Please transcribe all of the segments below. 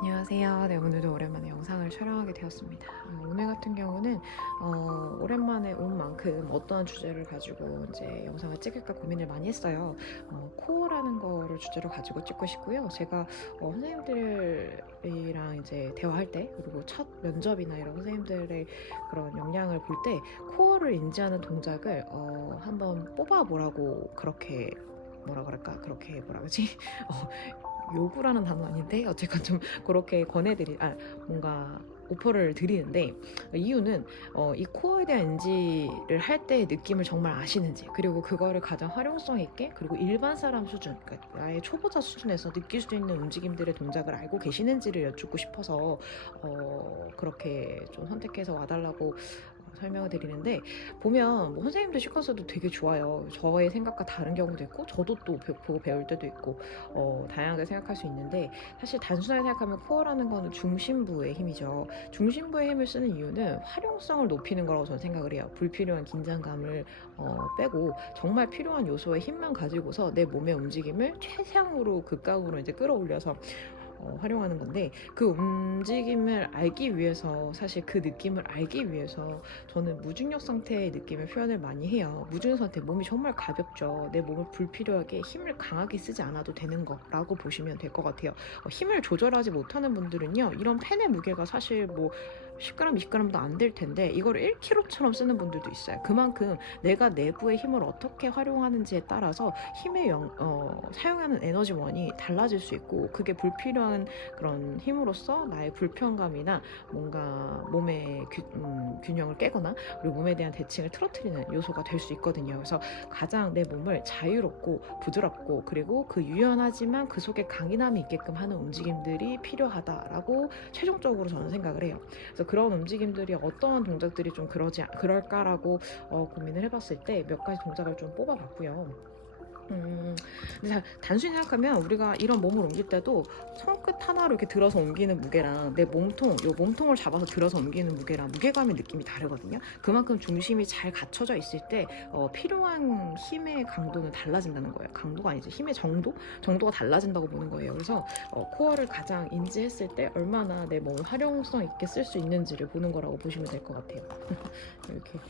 안녕하세요. 네, 오늘도 오랜만에 영상을 촬영하게 되었습니다. 오늘 같은 경우는 오랜만에 온 만큼 어떠한 주제를 가지고 이제 영상을 찍을까 고민을 많이 했어요. 코어라는 거를 주제로 가지고 찍고 싶고요. 제가 선생님들이랑 이제 대화할 때, 그리고 첫 면접이나 이런 선생님들의 그런 역량을 볼 때 코어를 인지하는 동작을 한번 뽑아보라고, 그렇게 뭐라 그럴까, 그렇게 뭐라 그러지? 요구라는 단어 아닌데 어쨌건 좀 그렇게 뭔가 오퍼를 드리는데, 이유는 이 코어에 대한 인지를 할 때의 느낌을 정말 아시는지, 그리고 그거를 가장 활용성 있게, 그리고 일반 사람 수준, 그러니까 아예 초보자 수준에서 느낄 수 있는 움직임들의 동작을 알고 계시는지를 여쭙고 싶어서 그렇게 좀 선택해서 와달라고 설명을 드리는데, 보면 뭐 선생님들 시퀀서도 되게 좋아요. 저의 생각과 다른 경우도 있고, 저도 또 보고 배울 때도 있고, 다양하게 생각할 수 있는데, 사실 단순하게 생각하면 코어라는 거는 중심부의 힘이죠. 중심부의 힘을 쓰는 이유는 활용성을 높이는 거라고 저는 생각을 해요. 불필요한 긴장감을 빼고 정말 필요한 요소의 힘만 가지고서 내 몸의 움직임을 최상으로 극강으로 이제 끌어올려서 활용하는 건데, 그 움직임을 알기 위해서, 사실 그 느낌을 알기 위해서 저는 무중력 상태의 느낌을 표현을 많이 해요. 무중력 상태, 몸이 정말 가볍죠. 내 몸을 불필요하게 힘을 강하게 쓰지 않아도 되는 거라고 보시면 될 것 같아요. 힘을 조절하지 못하는 분들은요, 이런 펜의 무게가 사실 뭐 10g, 20g도 안 될 텐데 이걸 1kg처럼 쓰는 분들도 있어요. 그만큼 내가 내부의 힘을 어떻게 활용하는지에 따라서 사용하는 에너지원이 달라질 수 있고, 그게 불필요한 그런 힘으로써 나의 불편감이나 뭔가 몸의 균형을 깨거나, 그리고 몸에 대한 대칭을 틀어뜨리는 요소가 될 수 있거든요. 그래서 가장 내 몸을 자유롭고 부드럽고, 그리고 그 유연하지만 그 속에 강인함이 있게끔 하는 움직임들이 필요하다라고 최종적으로 저는 생각을 해요. 그래서 그런 움직임들이, 어떠한 동작들이 좀 그럴까라고 고민을 해봤을 때 몇 가지 동작을 좀 뽑아봤고요. 근데 단순히 생각하면 우리가 이런 몸을 옮길 때도 손끝 하나로 이렇게 들어서 옮기는 무게랑 내 몸통을 잡아서 들어서 옮기는 무게랑 무게감의 느낌이 다르거든요. 그만큼 중심이 잘 갖춰져 있을 때 필요한 힘의 강도는 달라진다는 거예요. 강도가 아니지, 힘의 정도가 달라진다고 보는 거예요. 그래서 코어를 가장 인지했을 때 얼마나 내 몸을 활용성 있게 쓸 수 있는지를 보는 거라고 보시면 될 것 같아요. 이렇게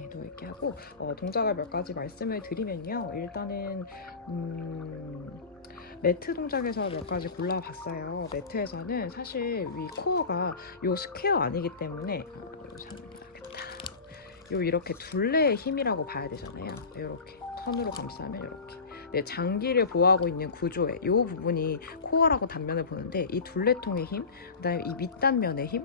이렇게 하고, 동작을 몇 가지 말씀을 드리면요. 일단은 매트 동작에서 몇 가지 골라봤어요. 매트에서는 사실 위 코어가 요 스퀘어 아니기 때문에 요 이렇게 둘레의 힘이라고 봐야 되잖아요. 이렇게 턴으로 감싸면 이렇게 장기를 보호하고 있는 구조의 이 부분이 코어라고 단면을 보는데, 이 둘레통의 힘, 그 다음에 이 밑단면의 힘,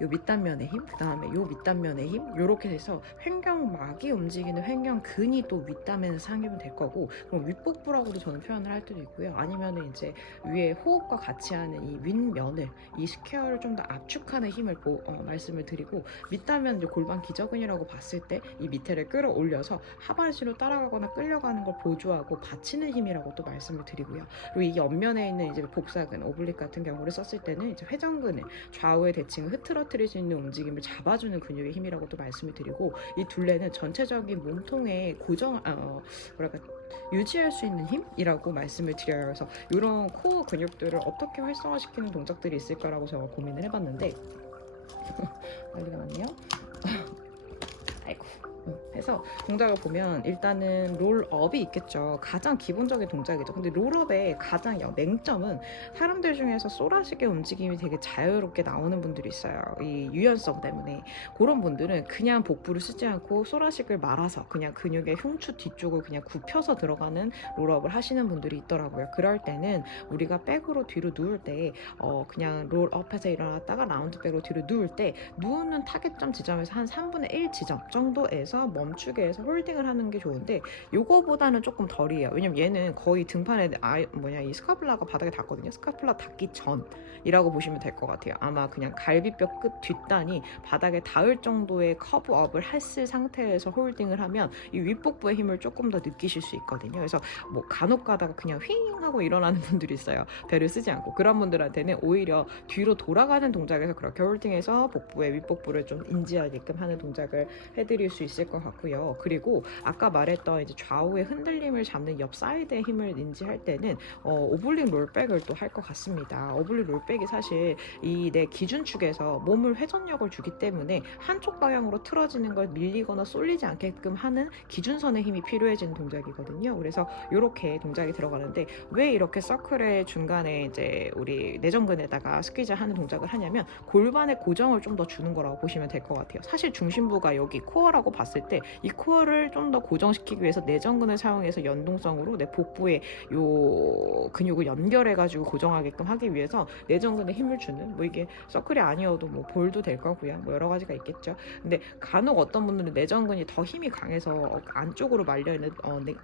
요 밑단면의 힘, 그 다음에 요 밑단면의 힘, 요렇게 돼서 횡경막이 움직이는 횡경근이 또 윗단면에서 상입은 될 거고, 그럼 윗복부라고도 저는 표현을 할 때도 있고요. 아니면은 이제 위에 호흡과 같이 하는 이 윗면을, 이 스퀘어를 좀 더 압축하는 힘을 말씀을 드리고, 밑단면 이제 골반 기저근이라고 봤을 때 이 밑에를 끌어올려서 하반신으로 따라가거나 끌려가는 걸 보조하고 받치는 힘이라고 또 말씀을 드리고요. 그리고 이 옆면에 있는 이제 복사근, 오블릭 같은 경우를 썼을 때는 이제 회전근을, 좌우의 대칭을 흐트러뜨릴 수 있는 움직임을 잡아주는 근육의 힘이라고 또 말씀을 드리고, 이 둘레는 전체적인 몸통의 유지할 수 있는 힘이라고 말씀을 드려요. 그래서 이런 코어 근육들을 어떻게 활성화시키는 동작들이 있을까라고 제가 고민을 해봤는데 난리가 났네요. 아이고. 해서 동작을 보면 일단은 롤업이 있겠죠. 가장 기본적인 동작이죠. 근데 롤업의 가장 맹점은 사람들 중에서 쏘라식의 움직임이 되게 자유롭게 나오는 분들이 있어요. 이 유연성 때문에. 그런 분들은 그냥 복부를 쓰지 않고 쏘라식을 말아서 그냥 근육의 흉추 뒤쪽을 그냥 굽혀서 들어가는 롤업을 하시는 분들이 있더라고요. 그럴 때는 우리가 백으로 뒤로 누울 때 그냥 롤업해서 일어났다가 라운드백으로 뒤로 누울 때 누우는 타겟점 지점에서 한 3분의 1 지점 정도에서 멈추게 해서 홀딩을 하는 게 좋은데, 요거보다는 조금 덜이에요. 왜냐면 얘는 거의 등판에 이 스카플라가 바닥에 닿거든요. 스카플라 닿기 전이라고 보시면 될 것 같아요. 아마 그냥 갈비뼈 끝 뒷단이 바닥에 닿을 정도의 커브업을 했을 상태에서 홀딩을 하면 이 윗복부의 힘을 조금 더 느끼실 수 있거든요. 그래서 뭐 간혹 가다가 그냥 휘잉 하고 일어나는 분들이 있어요. 배를 쓰지 않고. 그런 분들한테는 오히려 뒤로 돌아가는 동작에서 그렇게 홀딩해서 윗복부를 좀 인지하게끔 하는 동작을 해드릴 수 있을 것 같고, 같고요. 그리고 아까 말했던 이제 좌우의 흔들림을 잡는 옆 사이드의 힘을 인지할 때는 오블릭 롤백을 또 할 것 같습니다. 오블릭 롤백이 사실 이 내 기준축에서 몸을 회전력을 주기 때문에 한쪽 방향으로 틀어지는 걸 밀리거나 쏠리지 않게끔 하는 기준선의 힘이 필요해지는 동작이거든요. 그래서 이렇게 동작이 들어가는데 왜 이렇게 서클의 중간에 이제 우리 내전근에다가 스퀴즈 하는 동작을 하냐면 골반의 고정을 좀 더 주는 거라고 보시면 될 것 같아요. 사실 중심부가 여기 코어라고 봤을 때 이 코어를 좀 더 고정시키기 위해서 내전근을 사용해서 연동성으로 내 복부에 요 근육을 연결해가지고 고정하게끔 하기 위해서 내전근에 힘을 주는, 뭐 이게 서클이 아니어도 뭐 볼도 될 거고요. 뭐 여러 가지가 있겠죠. 근데 간혹 어떤 분들은 내전근이 더 힘이 강해서 안쪽으로 말려있는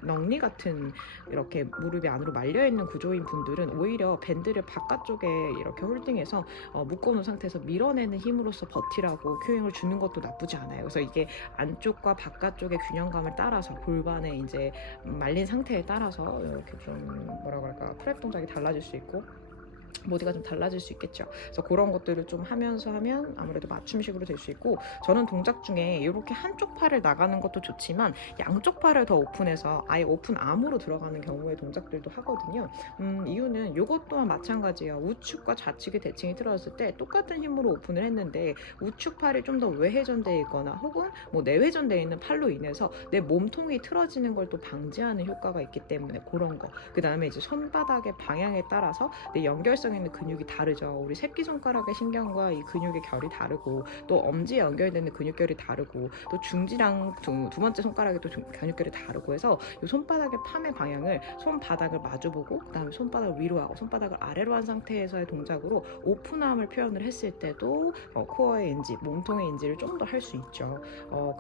넉리 같은 이렇게 무릎이 안으로 말려있는 구조인 분들은 오히려 밴드를 바깥쪽에 이렇게 홀딩해서 묶어놓은 상태에서 밀어내는 힘으로써 버티라고 큐잉을 주는 것도 나쁘지 않아요. 그래서 이게 안쪽과 바깥쪽의 균형감을 따라서 골반의 이제 말린 상태에 따라서 이렇게 좀 뭐라 그럴까 프랩 동작이 달라질 수 있고 모드가 좀 달라질 수 있겠죠. 그래서 그런 것들을 좀 하면서 하면 아무래도 맞춤식으로 될 수 있고, 저는 동작 중에 이렇게 한쪽 팔을 나가는 것도 좋지만 양쪽 팔을 더 오픈해서 아예 오픈 암으로 들어가는 경우의 동작들도 하거든요. 이유는 이것 또한 마찬가지예요. 우측과 좌측의 대칭이 틀어졌을 때 똑같은 힘으로 오픈을 했는데 우측 팔이 좀 더 외회전되어 있거나 혹은 뭐 내회전되어 있는 팔로 인해서 내 몸통이 틀어지는 걸 또 방지하는 효과가 있기 때문에 그런 거. 그 다음에 이제 손바닥의 방향에 따라서 내 연결성 있는 근육이 다르죠. 우리 새끼손가락의 신경과 이 근육의 결이 다르고 또 엄지에 연결되는 근육결이 다르고 또 중지랑 두 번째 손가락의 또 근육결이 다르고 해서 이 손바닥의 팜의 방향을 손바닥을 마주보고 그 다음에 손바닥을 위로 하고 손바닥을 아래로 한 상태에서의 동작으로 오픈함을 표현을 했을 때도 코어의 인지, 몸통의 인지를 좀 더 할 수 있죠.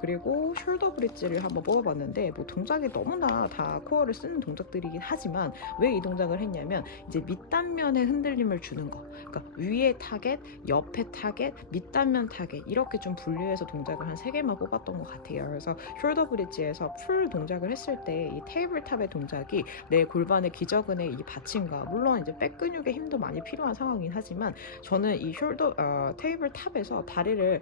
그리고 숄더 브릿지를 한번 뽑아봤는데 뭐 동작이 너무나 다 코어를 쓰는 동작들이긴 하지만 왜 이 동작을 했냐면 이제 밑단면에 흔들림을 주는 거, 그러니까 위에 타겟, 옆에 타겟, 밑단면 타겟 이렇게 좀 분류해서 동작을 한 3개만 뽑았던 것 같아요. 그래서 숄더 브릿지에서 풀 동작을 했을 때 이 테이블 탑의 동작이 내 골반의 기저근의 이 받침과 물론 이제 백 근육의 힘도 많이 필요한 상황이긴 하지만 저는 이 테이블 탑에서 다리를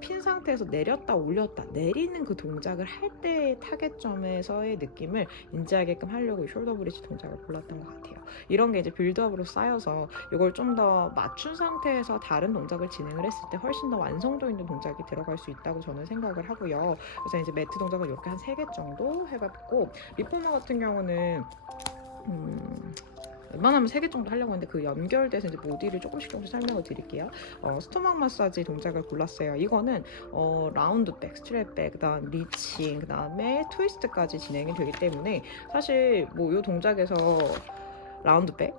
핀 상태에서 내렸다 올렸다 내리는 그 동작을 할 때의 타겟점에서의 느낌을 인지하게끔 하려고 이 숄더 브릿지 동작을 골랐던 것 같아요. 이런 게 이제 빌드업으로 쌓여서 이걸 좀 더 맞춘 상태에서 다른 동작을 진행을 했을 때 훨씬 더 완성도 있는 동작이 들어갈 수 있다고 저는 생각을 하고요. 그래서 이제 매트 동작을 이렇게 한 3개 정도 해봤고, 리포머 같은 경우는 웬만하면 3개 정도 하려고 했는데 그 연결돼서 이제 모디를 조금씩 설명을 드릴게요. 스토막 마사지 동작을 골랐어요. 이거는 라운드백, 스트랩백, 그다음 리칭, 그다음에 트위스트까지 진행이 되기 때문에 사실 뭐 이 동작에서 라운드백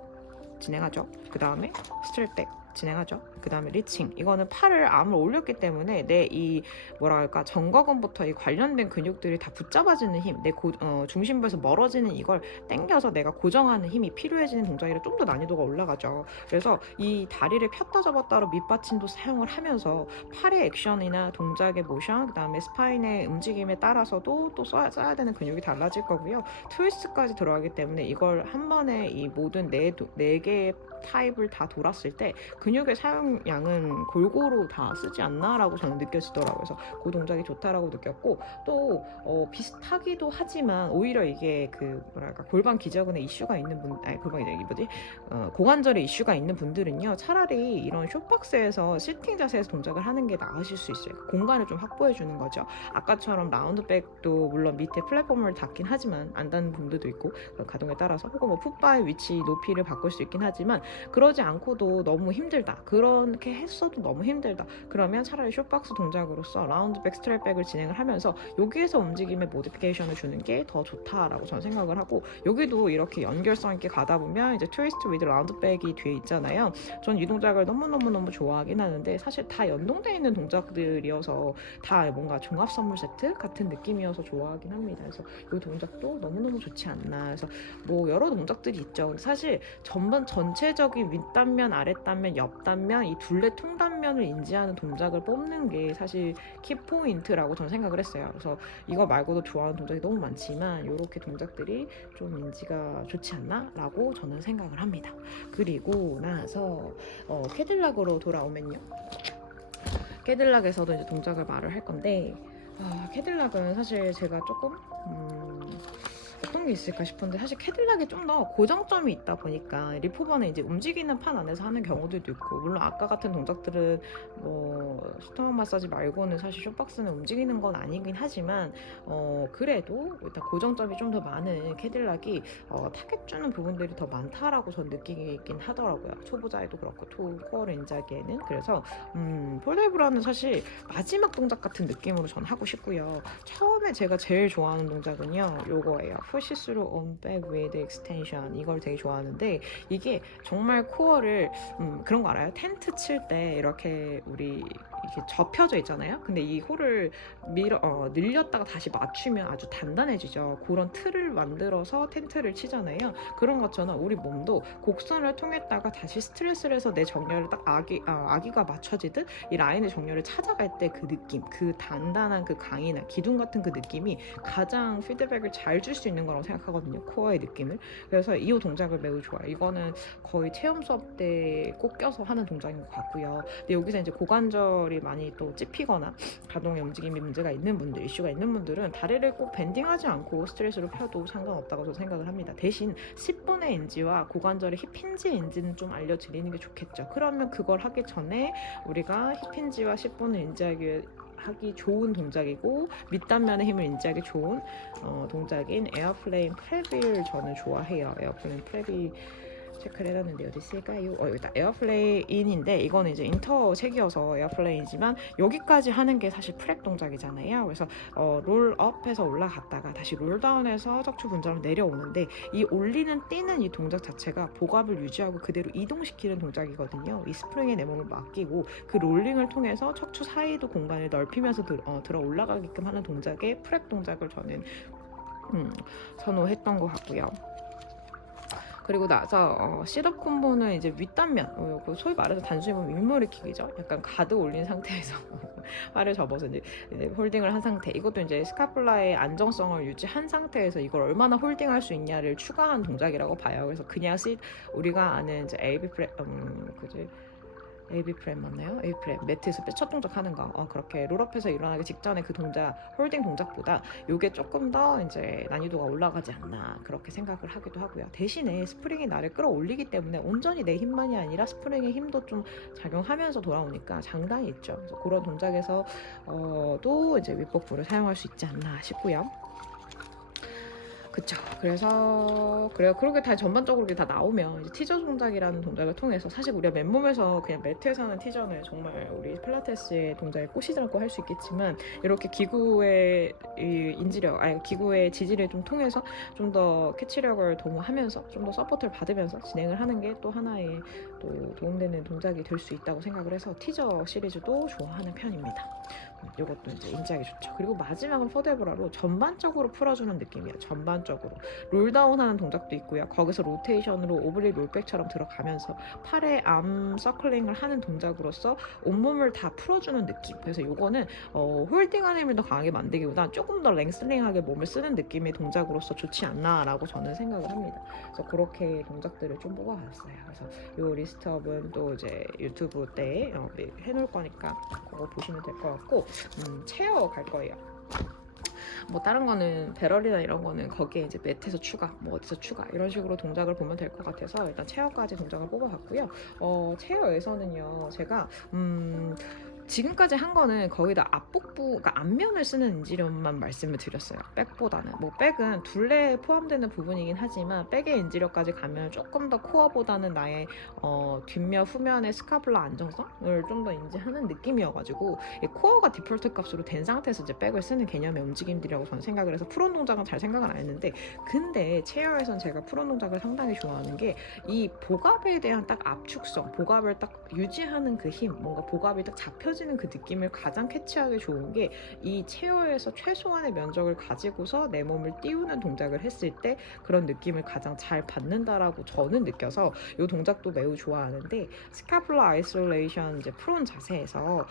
진행하죠. 그 다음에 스트랩백 진행하죠. 그 다음에 리칭, 이거는 팔을 암을 올렸기 때문에 내 이 뭐라 할까 정거근부터 이 관련된 근육들이 다 붙잡아지는 힘, 내 중심부에서 멀어지는 이걸 당겨서 내가 고정하는 힘이 필요해지는 동작이라 좀 더 난이도가 올라가죠. 그래서 이 다리를 폈다 접었다로 밑받침도 사용을 하면서 팔의 액션이나 동작의 모션, 그 다음에 스파인의 움직임에 따라서도 또 써야 되는 근육이 달라질 거고요. 트위스트까지 들어가기 때문에 이걸 한 번에 이 모든 네 개의 타입을 다 돌았을 때 근육의 사용량은 골고루 다 쓰지 않나라고 저는 느껴지더라고요. 그래서 그 동작이 좋다라고 느꼈고, 또 비슷하기도 하지만 오히려 이게 그 뭐랄까 골반 기저근에 이슈가 있는 고관절에 이슈가 있는 분들은요 차라리 이런 숏박스에서 시팅 자세에서 동작을 하는 게 나으실 수 있어요. 공간을 좀 확보해 주는 거죠. 아까처럼 라운드백도 물론 밑에 플랫폼을 닿긴 하지만 안 닿는 분들도 있고 가동에 따라서, 혹은 뭐 풋바의 위치 높이를 바꿀 수 있긴 하지만 그러지 않고도 너무 힘들다, 그렇게 했어도 너무 힘들다, 그러면 차라리 숏박스 동작으로서 라운드백, 스트랩백을 진행을 하면서 여기에서 움직임의 모디피케이션을 주는 게 더 좋다라고 저는 생각을 하고, 여기도 이렇게 연결성 있게 가다 보면 이제 트위스트 위드 라운드백이 뒤에 있잖아요. 전 이 동작을 너무 좋아하긴 하는데 사실 다 연동되어 있는 동작들이어서 다 뭔가 종합 선물 세트 같은 느낌이어서 좋아하긴 합니다. 그래서 이 동작도 너무너무 좋지 않나. 그래서 뭐 여러 동작들이 있죠. 사실 전체적인 윗단면, 아랫단면, 옆단면 이 둘레 통단면을 인지하는 동작을 뽑는 게 사실 키포인트라고 저는 생각을 했어요. 그래서 이거 말고도 좋아하는 동작이 너무 많지만 이렇게 동작들이 좀 인지가 좋지 않나 라고 저는 생각을 합니다. 그리고 나서 캐딜락으로 돌아오면요, 캐딜락에서도 이제 동작을 말을 할 건데 캐딜락은 사실 제가 조금 어떤 게 있을까 싶은데, 사실 캐딜락이 좀 더 고정점이 있다 보니까 리포버는 이제 움직이는 판 안에서 하는 경우들도 있고, 물론 아까 같은 동작들은 뭐 스토막 마사지 말고는 사실 쇼박스는 움직이는 건 아니긴 하지만 그래도 일단 고정점이 좀 더 많은 캐딜락이 타겟 주는 부분들이 더 많다라고 전 느끼긴 하더라고요. 초보자에도 그렇고 코어를 인지하기에는. 그래서 폴더블라는 사실 마지막 동작 같은 느낌으로 전 하고 싶고요. 처음에 제가 제일 좋아하는 동작은요, 요거예요. Push through on back with extension. 이걸 되게 좋아하는데, 이게 정말 코어를 그런 거 알아요? 텐트 칠 때 이렇게 우리 이렇게 접혀져 있잖아요. 근데 이 홀을 늘렸다가 다시 맞추면 아주 단단해지죠. 그런 틀을 만들어서 텐트를 치잖아요. 그런 것처럼 우리 몸도 곡선을 통했다가 다시 스트레스를 해서 내 정렬을 딱 아기가 맞춰지듯 이 라인의 정렬을 찾아갈 때 그 느낌, 그 단단한 그 강이나 기둥 같은 그 느낌이 가장 피드백을 잘 줄 수 있는 거라고 생각하거든요. 코어의 느낌을. 그래서 이 동작을 매우 좋아요. 이거는 거의 체험 수업 때 꼭 껴서 하는 동작인 것 같고요. 근데 여기서 이제 고관절이 많이 또 찝히거나 가동의 움직임이 문제가 있는 분들, 이슈가 있는 분들은 다리를 꼭 밴딩하지 않고 스트레스로 펴도 상관없다고 저는 생각을 합니다. 대신 10분의 인지와 고관절의 힙힌지 인지는 좀 알려드리는 게 좋겠죠. 그러면 그걸 하기 전에 우리가 힙힌지와 10분을 인지하기 좋은 동작이고, 밑단면의 힘을 인지하기 좋은 동작인 에어플레인 프레비를 저는 좋아해요. 에어플레인 프레비 체크를 해놨는데 어디 있을까요? 여기다 에어플레인인데, 이거는 이제 인터색이어서 에어플레인이지만 여기까지 하는 게 사실 프랩 동작이잖아요. 그래서 롤업해서 올라갔다가 다시 롤다운해서 척추 분절로 내려오는데, 이 올리는 뛰는 이 동작 자체가 복압을 유지하고 그대로 이동시키는 동작이거든요. 이 스프링에 내 몸을 맡기고 그 롤링을 통해서 척추 사이도 공간을 넓히면서 들어 올라가게끔 하는 동작의 프랩 동작을 저는 선호했던 것 같고요. 그리고 나서 셋업 콤보는 이제 윗단면, 소위 말해서 단순히 보면 윗머리킥이죠. 약간 가드 올린 상태에서 팔을 접어서 이제 홀딩을 한 상태. 이것도 이제 스카플라의 안정성을 유지한 상태에서 이걸 얼마나 홀딩할 수 있냐를 추가한 동작이라고 봐요. 그래서 그냥 우리가 아는 이제 AB 프랩 맞나요? AB 프랩 매트에서 첫 동작 하는 거, 그렇게 롤업해서 일어나기 직전에 그 동작, 홀딩 동작보다 이게 조금 더 이제 난이도가 올라가지 않나 그렇게 생각을 하기도 하고요. 대신에 스프링이 나를 끌어올리기 때문에 온전히 내 힘만이 아니라 스프링의 힘도 좀 작용하면서 돌아오니까 장단이 있죠. 그래서 그런 동작에서 또 이제 윗복부를 사용할 수 있지 않나 싶고요. 그쵸. 그래서 그렇게 다 전반적으로 다 나오면 이제 티저 동작이라는 동작을 통해서, 사실 우리가 맨몸에서 그냥 매트에서 하는 티저는 정말 우리 필라테스의 동작에 꼬시지 않고 할 수 있겠지만, 이렇게 기구의 기구의 지지를 좀 통해서 좀 더 캐치력을 도모하면서 좀 더 서포트를 받으면서 진행을 하는 게 또 하나의 또 도움되는 동작이 될 수 있다고 생각을 해서 티저 시리즈도 좋아하는 편입니다. 이것도 이제 인지하기 좋죠. 그리고 마지막은 포데브라로 전반적으로 풀어주는 느낌이에요. 전반적으로 롤다운하는 동작도 있고요. 거기서 로테이션으로 오블릭 롤백처럼 들어가면서 팔에 암 서클링을 하는 동작으로서 온몸을 다 풀어주는 느낌. 그래서 이거는 홀딩하는 힘을 더 강하게 만들기보다 조금 더 랭슬링하게 몸을 쓰는 느낌의 동작으로서 좋지 않나라고 저는 생각을 합니다. 그래서 그렇게 동작들을 좀 뽑아봤어요. 그래서 이 리스트업은 또 이제 유튜브 때 해놓을 거니까 그거 보시면 될 것 같고, 체어 갈 거예요. 뭐 다른 거는 배럴이나 이런 거는 거기에 이제 매트에서 추가, 뭐 어디서 추가 이런 식으로 동작을 보면 될 것 같아서 일단 체어까지 동작을 뽑아봤고요. 체어에서는요, 제가 지금까지 한 거는 거의 다 앞복부, 그러니까 앞면을 쓰는 인지력만 말씀을 드렸어요. 백보다는. 뭐 백은 둘레에 포함되는 부분이긴 하지만 백의 인지력까지 가면 조금 더 코어보다는 나의 뒷면, 후면의 스카플라 안정성을 좀 더 인지하는 느낌이어가지고, 이 코어가 디폴트 값으로 된 상태에서 이제 백을 쓰는 개념의 움직임들이라고 저는 생각을 해서 프론 동작은 잘 생각은 안 했는데, 근데 체어에선 제가 프론 동작을 상당히 좋아하는 게 이 복압에 대한 딱 압축성, 복압을 딱 유지하는 그 힘, 뭔가 복압이 딱 잡혀지는 그 느낌을 가장 캐치하기 좋은 게 이 체어에서 최소한의 면적을 가지고서 내 몸을 띄우는 동작을 했을 때 그런 느낌을 가장 잘 받는다라고 저는 느껴서 이 동작도 매우 좋아하는데, 스카플라 아이솔레이션 이제 프론 자세에서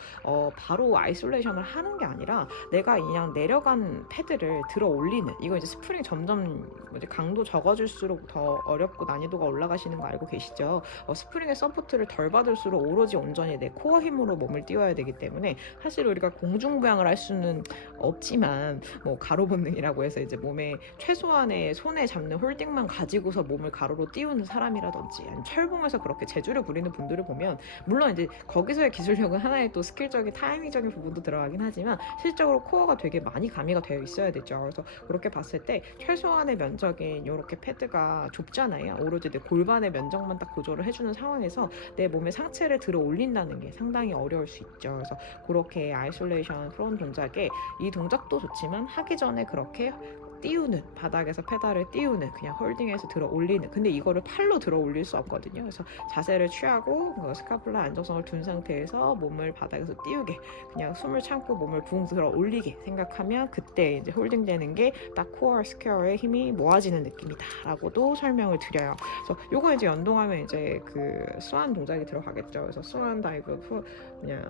바로 아이솔레이션을 하는 게 아니라 내가 그냥 내려간 패드를 들어 올리는, 이거 이제 스프링 점점 강도 적어질수록 더 어렵고 난이도가 올라가시는 거 알고 계시죠? 스프링의 서포트를 덜 받을수록 오로지 온전히 내 코어 힘으로 몸을 띄워야 있어야 되기 때문에 사실 우리가 공중부양을 할 수는 없지만 뭐 가로 본능이라고 해서 이제 몸에 최소한의 손에 잡는 홀딩만 가지고서 몸을 가로로 띄우는 사람이라든지 아니면 철봉에서 그렇게 재주를 부리는 분들을 보면 물론 이제 거기서의 기술력은 하나의 또 스킬적인 타이밍적인 부분도 들어가긴 하지만 실적으로 코어가 되게 많이 가미가 되어 있어야 되죠. 그래서 그렇게 봤을 때 최소한의 면적인 이렇게 패드가 좁잖아요. 오로지 내 골반의 면적만 딱 보조를 해주는 상황에서 내 몸에 상체를 들어 올린다는 게 상당히 어려울 수 있죠. 그래서 그렇게 아이솔레이션 프론 동작에 이 동작도 좋지만 하기 전에 그렇게 띄우는, 바닥에서 페달을 띄우는, 그냥 홀딩해서 들어 올리는, 근데 이거를 팔로 들어 올릴 수 없거든요. 그래서 자세를 취하고 스카플라 안정성을 둔 상태에서 몸을 바닥에서 띄우게, 그냥 숨을 참고 몸을 붕 들어 올리게 생각하면 그때 이제 홀딩 되는 게 딱 코어 스퀘어의 힘이 모아지는 느낌이다 라고도 설명을 드려요. 그래서 요거 이제 연동하면 이제 그 스완 동작이 들어가겠죠. 그래서 스완 다이브 그냥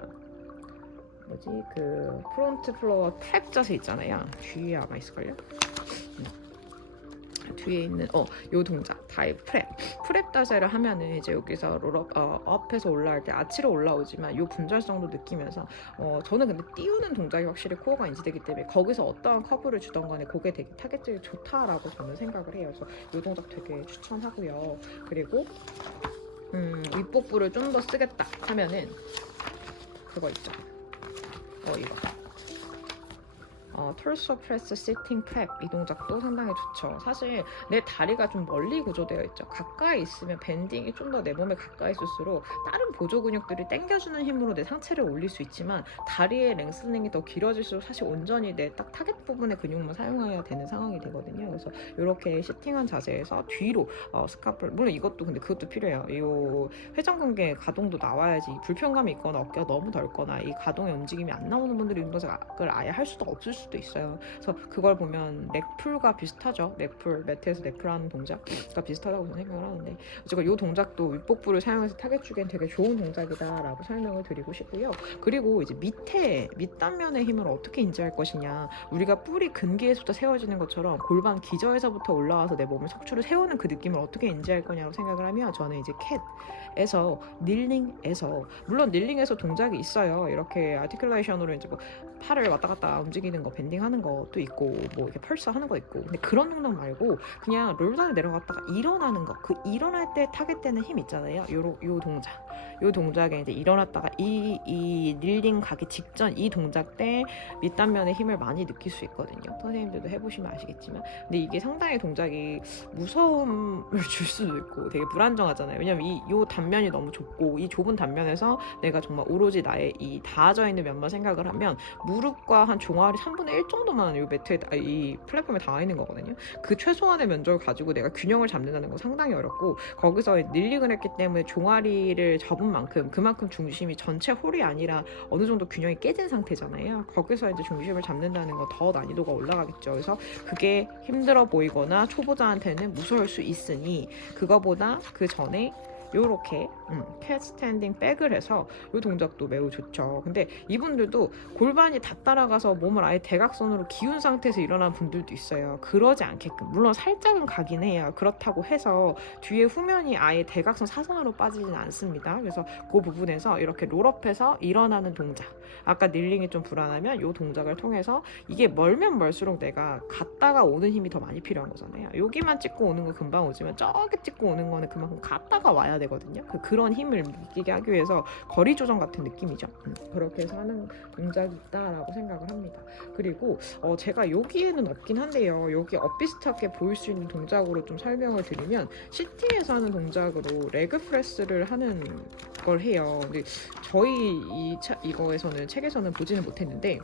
그 프론트 플로어 트랩 자세 있잖아요. 뒤에 아마 있을걸요? 뒤에 있는 요 동작 다이브 프랩 자세를 하면은 이제 여기서 롤업 업해서 올라올 때 아치로 올라오지만 요 분절성도 느끼면서 저는 근데 띄우는 동작이 확실히 코어가 인지되기 때문에 거기서 어떠한 커브를 주던 간에 그게 되게 타겟적이 좋다라고 저는 생각을 해요. 그래서 요 동작 되게 추천하고요. 그리고 윗복부를 좀 더 쓰겠다 하면은 그거 있죠. 이거 톨소 프레스 시팅 프랩 이 동작도 상당히 좋죠. 사실 내 다리가 좀 멀리 구조되어 있죠. 가까이 있으면 밴딩이 좀 더 내 몸에 가까이 있을수록 다른 보조 근육들이 당겨주는 힘으로 내 상체를 올릴 수 있지만 다리의 랭스닝이 더 길어질수록 사실 온전히 내 딱 타겟 부분의 근육만 사용해야 되는 상황이 되거든요. 그래서 이렇게 시팅한 자세에서 뒤로 스카플, 물론 이것도 근데 그것도 필요해요. 이 회전근개 가동도 나와야지. 불편감이 있거나 어깨가 너무 넓거나 이 가동의 움직임이 안 나오는 분들이 이 동작을 아예 할 수도 없을 수도 있어요. 그래서 그걸 보면 넥풀과 비슷하죠. 넥풀, 매트에서 넥풀하는 동작과 비슷하다고 저는 생각을 하는데 어쨌든 이 동작도 윗복부를 사용해서 타겟 주기엔 되게 좋은 동작이다라고 설명을 드리고 싶고요. 그리고 이제 밑단면의 힘을 어떻게 인지할 것이냐, 우리가 뿌리 근기에서부터 세워지는 것처럼 골반 기저에서부터 올라와서 내 몸을 척추를 세우는 그 느낌을 어떻게 인지할 거냐고 생각을 하면 저는 이제 캣에서 닐링에서, 물론 닐링에서 동작이 있어요. 이렇게 아티큘레이션으로 이제 뭐 팔을 왔다 갔다 움직이는 거, 밴딩하는 것도 있고 뭐 이렇게 펄스 하는 거 있고, 근데 그런 동작 말고 그냥 롤다운을 내려갔다가 일어나는 거, 그 일어날 때 타겟되는 힘 있잖아요. 요 동작에 이제 일어났다가 이 닐링 가기 직전 이 동작 때 밑단면의 힘을 많이 느낄 수 있거든요. 선생님들도 해보시면 아시겠지만, 근데 이게 상당히 동작이 무서움을 줄 수도 있고 되게 불안정하잖아요. 왜냐면 요 단면이 너무 좁고 이 좁은 단면에서 내가 정말 오로지 나의 이 닿아져 있는 면만 생각을 하면 무릎과 한 종아리 3분의 1 정도만 이 매트에 이 플랫폼에 닿아 있는 거거든요. 그 최소한의 면적을 가지고 내가 균형을 잡는다는 건 상당히 어렵고, 거기서 닐링을 했기 때문에 종아리를 접은 만큼 그만큼 중심이 전체 홀이 아니라 어느 정도 균형이 깨진 상태잖아요. 거기서 이제 중심을 잡는다는 건 더 난이도가 올라가겠죠. 그래서 그게 힘들어 보이거나 초보자한테는 무서울 수 있으니 그거보다 그 전에 요렇게 캣 스탠딩 백을 해서 이 동작도 매우 좋죠. 근데 이분들도 골반이 다 따라가서 몸을 아예 대각선으로 기운 상태에서 일어나는 분들도 있어요. 그러지 않게끔, 물론 살짝은 가긴 해요. 그렇다고 해서 뒤에 후면이 아예 대각선 사선으로 빠지진 않습니다. 그래서 그 부분에서 이렇게 롤업해서 일어나는 동작, 아까 닐링이 좀 불안하면 이 동작을 통해서, 이게 멀면 멀수록 내가 갔다가 오는 힘이 더 많이 필요한 거잖아요. 여기만 찍고 오는 건 금방 오지만 저기 찍고 오는 거는 그만큼 갔다가 와야 되거든요. 그런 힘을 느끼게 하기 위해서 거리 조정 같은 느낌이죠. 그렇게 해서 하는 동작이 있다라고 생각을 합니다. 그리고 제가 여기에는 없긴 한데요. 여기 엇비슷하게 보일 수 있는 동작으로 좀 설명을 드리면, 시팅에서 하는 동작으로 레그 프레스를 하는 걸 해요. 근데 저희 이거에서는 책에서는 보지는 못했는데,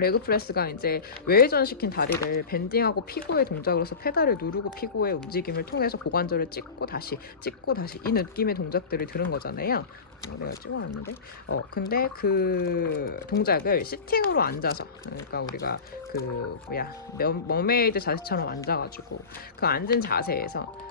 레그 프레스가 이제 외회전시킨 다리를 밴딩하고 피고의 동작으로서 페달을 누르고 피고의 움직임을 통해서 고관절을 찍고 다시 이 느낌의 동작들을 들은 거잖아요. 내가 찍어놨는데 근데 그 동작을 시팅으로 앉아서 그러니까 우리가 그 뭐야 머메이드 자세처럼 앉아가지고 그 앉은 자세에서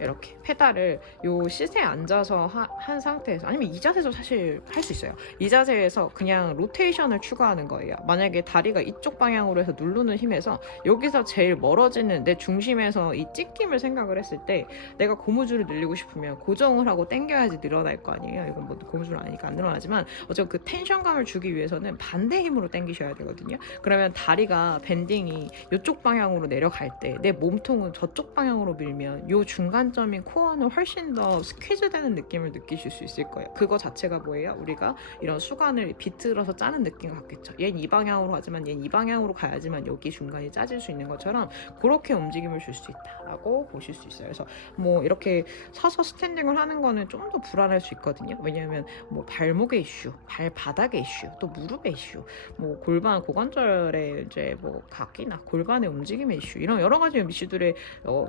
이렇게 페달을 요 시세에 앉아서 한 상태에서, 아니면 이 자세도 사실 할 수 있어요. 이 자세에서 그냥 로테이션을 추가하는 거예요. 만약에 다리가 이쪽 방향으로 해서 누르는 힘에서 여기서 제일 멀어지는 내 중심에서 이 찢김을 생각을 했을 때 내가 고무줄을 늘리고 싶으면 고정을 하고 당겨야지 늘어날 거 아니에요. 이건 뭐 고무줄 아니니까 안 늘어나지만 어쨌든 그 텐션감을 주기 위해서는 반대 힘으로 당기셔야 되거든요. 그러면 다리가 밴딩이 이쪽 방향으로 내려갈 때 내 몸통은 저쪽 방향으로 밀면 요 중간점인 코어는 훨씬 더 스퀴즈 되는 느낌을 느끼실 수 있을 거예요. 그거 자체가 뭐예요? 우리가 이런 수간을 비틀어서 짜는 느낌 같겠죠. 얘는 이 방향으로 가지만 얘는 이 방향으로 가야지만 여기 중간이 짜질 수 있는 것처럼 그렇게 움직임을 줄 수 있다라고 보실 수 있어요. 그래서 뭐 이렇게 서서 스탠딩을 하는 거는 좀 더 불안할 수 있거든요. 왜냐하면 뭐 발목의 이슈, 발바닥의 이슈, 또 무릎의 이슈, 뭐 골반 고관절의 이제 뭐 각이나 골반의 움직임의 이슈, 이런 여러 가지 이슈들이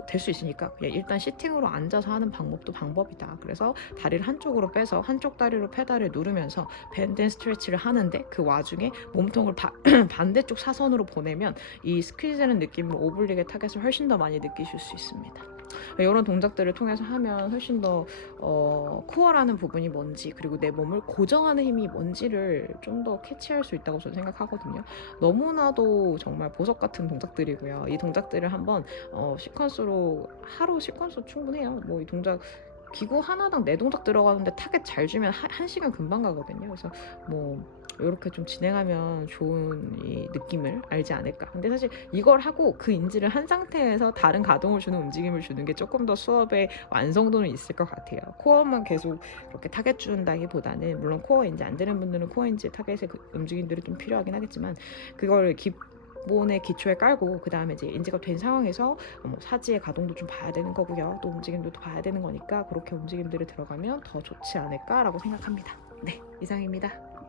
될 수 있으니까 그냥 일단 시팅으로 앉아서 하는 방법도 방법이다. 그래서 다리를 한쪽으로 빼서 한쪽 다리로 페달을 누르면서 밴드 앤 스트레치를 하는데 그 와중에 몸통을 반대쪽 사선으로 보내면 이 스퀴즈는 느낌으로 오블릭의 타겟을 훨씬 더 많이 느끼실 수 있습니다. 이런 동작들을 통해서 하면 훨씬 더 코어라는 부분이 뭔지, 그리고 내 몸을 고정하는 힘이 뭔지를 좀 더 캐치할 수 있다고 저는 생각하거든요. 너무나도 정말 보석 같은 동작들이고요. 이 동작들을 한번 시퀀스로 하루 시퀀스 충분해요. 뭐 이 동작 기구 하나당 4동작 들어가는데 타겟 잘 주면 1시간 금방 가거든요. 그래서 뭐 이렇게 좀 진행하면 좋은 이 느낌을 알지 않을까. 근데 사실 이걸 하고 그 인지를 한 상태에서 다른 가동을 주는 움직임을 주는 게 조금 더 수업의 완성도는 있을 것 같아요. 코어만 계속 이렇게 타겟 준다기보다는, 물론 코어 인지 안 되는 분들은 코어 인지 타겟의 그 움직임들이 좀 필요하긴 하겠지만, 그걸 기본의 기초에 깔고 그 다음에 이제 인지가 된 상황에서 사지의 가동도 좀 봐야 되는 거고요. 또 움직임도 봐야 되는 거니까 그렇게 움직임들이 들어가면 더 좋지 않을까라고 생각합니다. 네, 이상입니다.